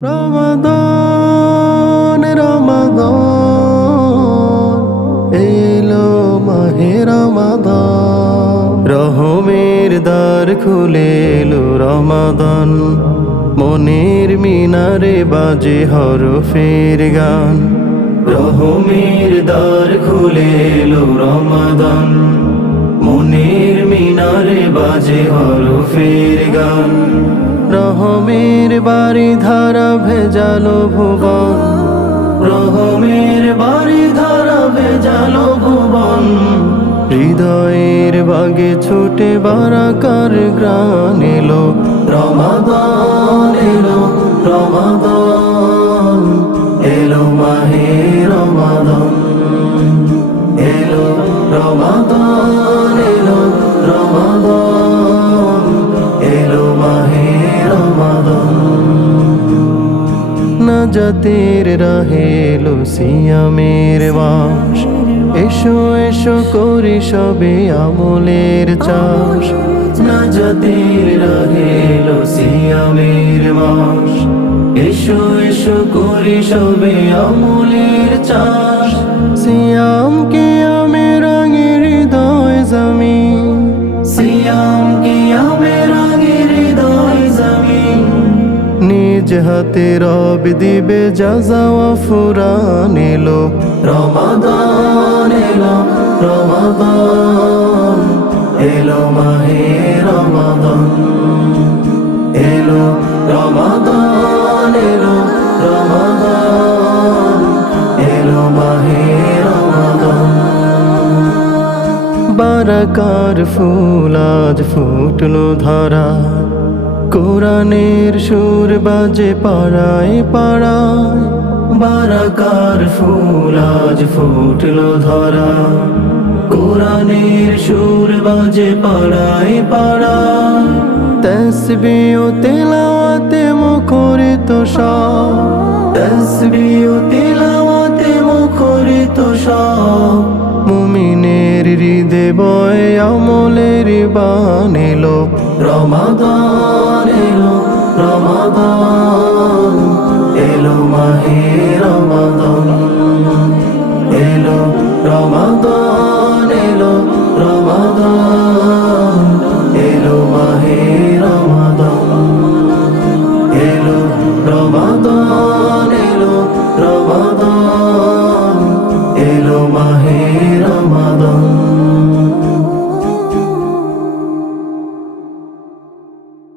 রমাদান রমাদান এলো মাহে রমাদান, রহমের দ্বার খুলে এলো রমাদান। মনের মিনারে বাজে হরফের গান, রহমের দ্বার খুলে এলো রমাদান। মনের মিনারে বাজে হরফের গান, রহমের বাড়ি ধারা ভেজালো ভুবন, রহমের বাড়ি ধারা ভেজালো ভুবন। হৃদয়ের বাগে ছুটে বারাকার গ্রাণ এলো রমাদান, এলো রমাদান, এলো মাহে রমাদান, এলো রমাদান, এলো রমাদান, এলো মাহে রমাদান। নাজাতের রাহে এলো সিয়ামের মাস, এসো এসো করি সবে আমলের চাষ। নাজাতের রাহে এলো সিয়ামের মাস, এসো এসো করি সবে আমলের চাষ। সিয়াম কে আমে রঙে হৃদয় জমিন, সিয়াম কে আমে রঙে হৃদয় জমিন। নিজ হাতে রব দিবে যাজাওয়া ফুরান, এলো রমাদান, এলো রমাদান, এলো মাহে রমাদান, এলো রমাদান, এলো রমাদান, এলো মাহে রমাদান। বারাকার ফুল আজ ফুটলো ধরা, কোরআনের সুর বাজে পাড়ায় পাড়ায়। বারাকার ফুল আজ ফুটলো ধরা, কোরআনের সুর বাজে পাড়ায় পাড়ায়। তাসবিহ ও তিলাওয়াতে মুখরিত সব, তাসবিহ ও তিলাওয়াতে মুখরিত সব। মুমিনের হৃদয়ে বয় আমলের বান, এলো রমাদান, এলো রমাদান,